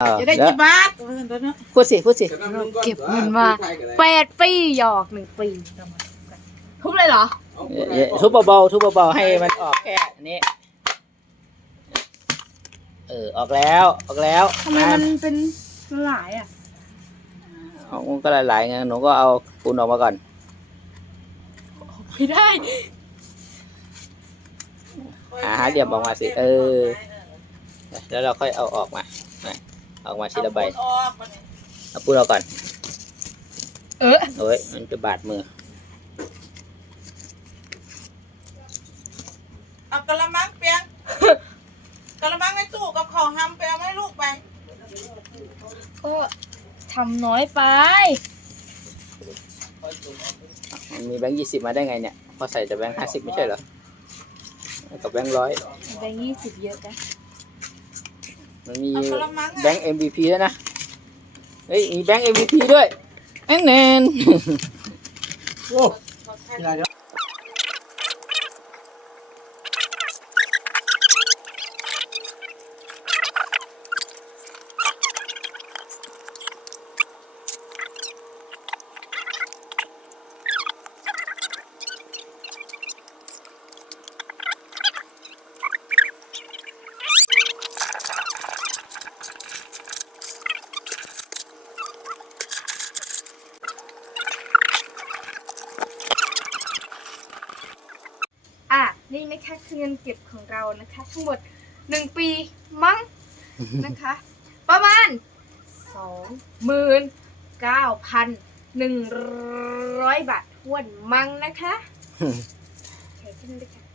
เออจะได้แล้วกี่บาทตัวเนาะพูดสิพูดสิเก็บเงินมาแปดปีหยอกหนึ่งปีทุบเลยเหรอเอ่อเอ่อทุบเบาๆทุบเบาๆให้มันออกแค่อันนี้เออออกแล้วออกแล้วทำไมมันเป็นหลายอะเอามันก็หลายๆไงหนูก็เอาปูนออกมาก่อนไม่ได้หาหาเหลี่ยมออกมาสิเออแล้วเราค่อยเอาออกมามา ออกมาทีละใบเอาออกมาเนี่ยเอาปูนออกก่อน เออโอ้ยมันจะบาดมือ เอากระมังเปียงกระมังในตู้กับของทำไปเอาให้ลูกไป ก็ทำน้อยไป มันมีแบงค์ยี่สิบมาได้ไงเนี่ย พอใส่แต่แบงค์ห้าสิบไม่ใช่เหรอ กับแบงค์ร้อย แบงค์ยี่สิบเยอะจ้ะ มันมีเอากระมังแบงค์ MVP แล้วยนะ เฮ้ย มีแบงค์ MVP ด้วยแอนแนน โอ้ยายเดี๋ยว นี่นะคะคือเงินเก็บของเรานะคะ ทั้งหมดหนึ่งปีมั้งนะคะ ประมาณสองหมื่นเก้าพันหนึ่งร้อยบาททวนมั้งนะคะโอเคขึ้นเลยค่ะ